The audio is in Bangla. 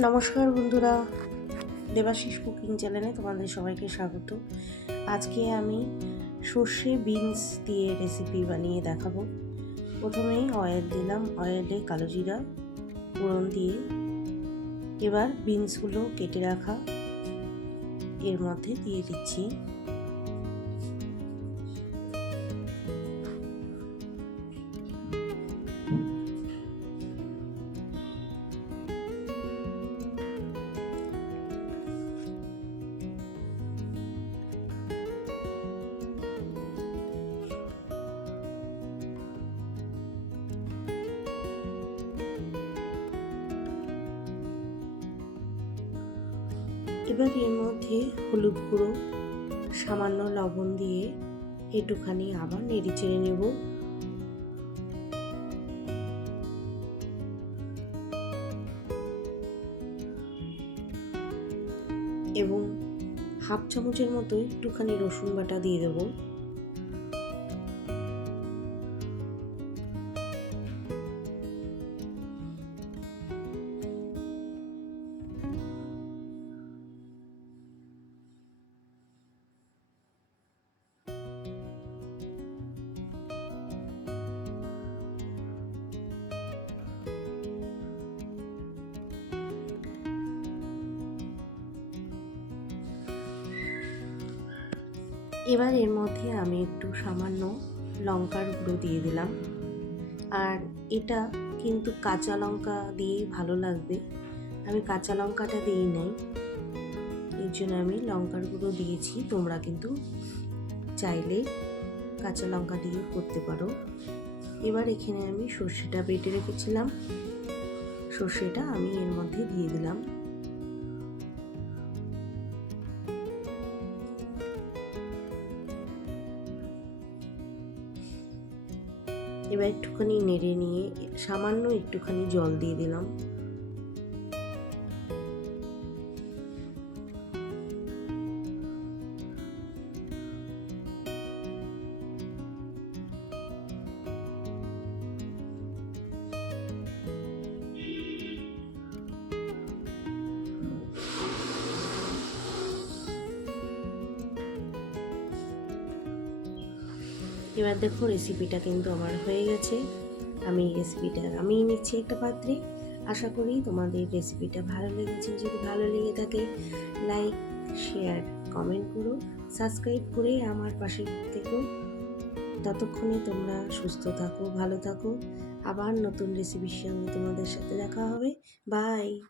নমস্কার বন্ধুরা, দেবাশিস কুকিং চ্যানেলে তোমাদের সবাইকে স্বাগত। আজকে আমি সর্ষে বিনস দিয়ে রেসিপি বানিয়ে দেখাবো। প্রথমেই অয়েল দিলাম অয়েলে কালো জিরা, ফোড়ন দিয়ে। এবার বিনসগুলো কেটে রাখা, এর মধ্যে দিয়ে দিচ্ছি এবার এর মধ্যে হলুদ গুঁড়ো, সামান্য লবণ দিয়ে একটুখানি আবার নেড়ে চেড়ে নেব। এবং হাফ চামচের মতো একটুখানি রসুন বাটা দিয়ে দেবো। এবার এর মধ্যে আমি একটু সামান্য লঙ্কার গুঁড়ো দিয়ে দিলাম। আর এটা কিন্তু কাঁচা লঙ্কা দিয়ে ভালো লাগবে। আমি কাঁচা লঙ্কাটা দিই নাই। এর জন্য আমি লঙ্কার গুঁড়ো দিয়েছি। তোমরা কিন্তু চাইলে কাঁচা লঙ্কা দিয়ে করতে পারো। এবার এখানে আমি সর্ষেটা বেটে রেখেছিলাম। সর্ষেটা আমি এর মধ্যে দিয়ে দিলাম। এবার একটুখানি নেড়ে নিয়ে সামান্য একটুখানি জল দিয়ে দিলাম। এবার দেখো রেসিপিটা কিন্তু আমার হয়ে গেছে। আমি রেসিপিটা আমি নিচ্ছি একটা পাত্রে। আশা করি তোমাদের রেসিপিটা ভালো লেগেছে। যদি ভালো লেগে থাকে লাইক শেয়ার কমেন্ট করো। সাবস্ক্রাইব করে আমার পাশে থেকো। ততক্ষণে তোমরা সুস্থ থাকো, ভালো থাকো। আবার নতুন রেসিপির সঙ্গে তোমাদের সাথে দেখা হবে। বাই